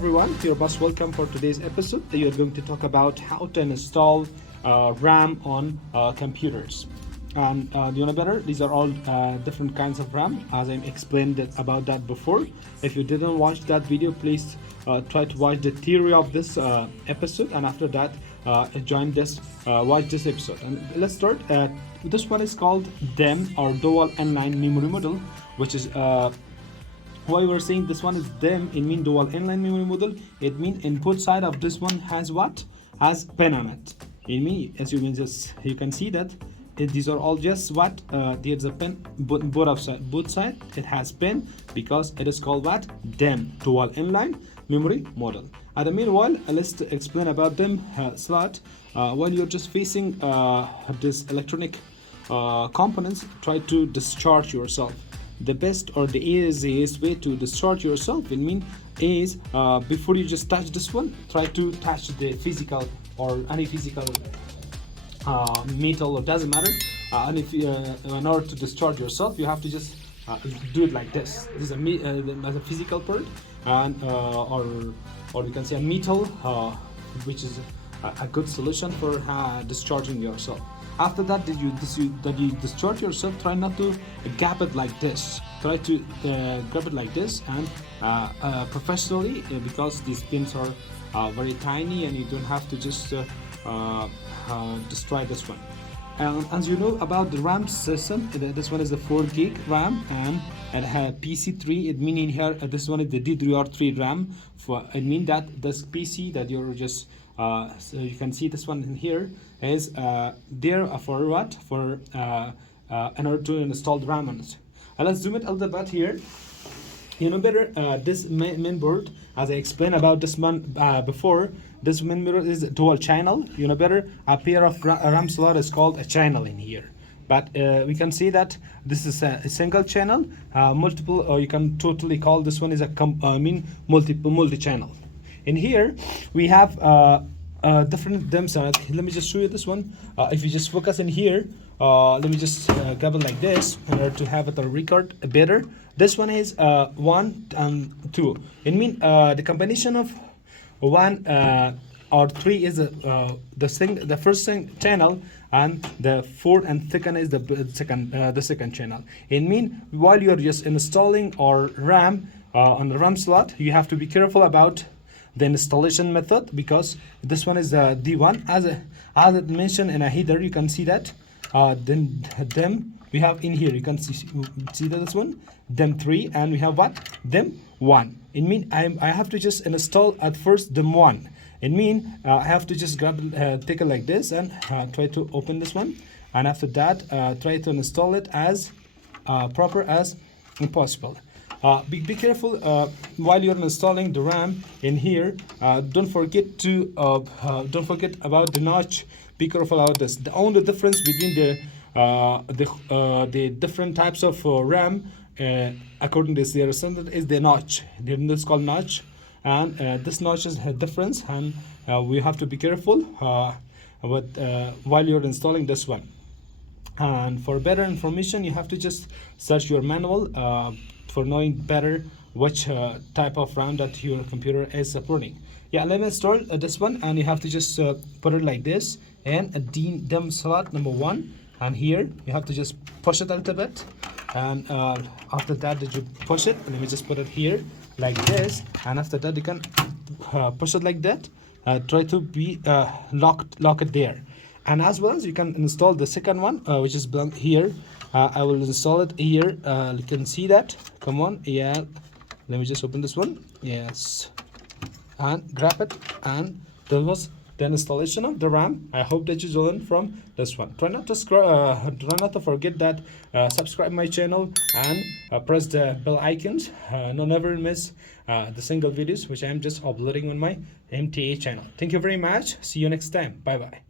everyone, you're most welcome for today's episode. You are going to talk about how to install RAM on computers. And you know better, these are all different kinds of RAM, as I explained about that before. If you didn't watch that video, please try to watch the theory of this episode, and after that watch this episode. And let's start. This one is called DIMM, or Dual Inline Memory Module, which is why we're saying this one is DIMM. It means dual inline memory module. It means input side of this one has what? Has pin on it. It means, as you can see that these are all just what? There's a pin both side. It has pin because it is called what? DIMM, dual inline memory module. And meanwhile, let's explain about DIMM slot. While you're just facing this electronic components, try to discharge yourself. The best or the easiest way to discharge yourself, it means, is before you just touch this one, try to touch the physical or any physical metal, or doesn't matter. And if in order to discharge yourself, you have to just do it like this. This is a physical part, and or you can say a metal, which is a good solution for discharging yourself. After that, you discharge yourself, try not to grab it like this. Try to grab it like this and professionally, because these pins are very tiny, and you don't have to just destroy this one. As you know about the RAM system, this one is the 4 gig RAM, and it has PC3. It means in here this one is the DDR3 RAM. It means that this PC that you're just so you can see this one in here is there for what? For in order to install the RAM on it. Let's zoom it a little bit here. You know better, this main board, as I explained about this one before, this main board is dual channel. You know better, a pair of RAM slot is called a channel in here. But we can see that this is a single channel, multiple, or you can totally call this one is a multi-channel. In here we have different DIMMs. Let me just show you this one. If you just focus in here, let me just grab it like this in order to have it a record better. This one is 1 and 2. It means the combination of 1 or 3 is the first channel, and the 4 and second is the second channel. It means while you are just installing or RAM on the RAM slot, you have to be careful about the installation method, because this one is the D1, as it mentioned in a header. You can see that then DIMM we have in here. You can see that this one DIMM 3, and we have what? DIMM 1. It means I have to just install at first DIMM 1. It means I have to just take it like this and try to open this one, and after that try to install it as proper as possible. Be careful while you're installing the RAM in here. Don't forget about the notch. Be careful about this. The only difference between the different types of RAM, according to their standard, is the notch. This is called notch, and this notch is a difference, and we have to be careful while you're installing this one. And for better information, you have to just search your manual for knowing better which type of RAM that your computer is supporting. Yeah, let me install this one, and you have to just put it like this, and a DIMM slot number 1, and here you have to just push it a little bit, and after that you push it. Let me just put it here like this, and after that you can push it like that. Try to be lock it there, and as well as you can install the second one, which is blank here. I will install it here. You can see that. Come on, yeah. Let me just open this one. Yes, and grab it, and that was the installation of the RAM. I hope that you learned from this one. Try not to forget that subscribe my channel and press the bell icons. Never miss the single videos which I am just uploading on my MTA channel. Thank you very much. See you next time. Bye bye.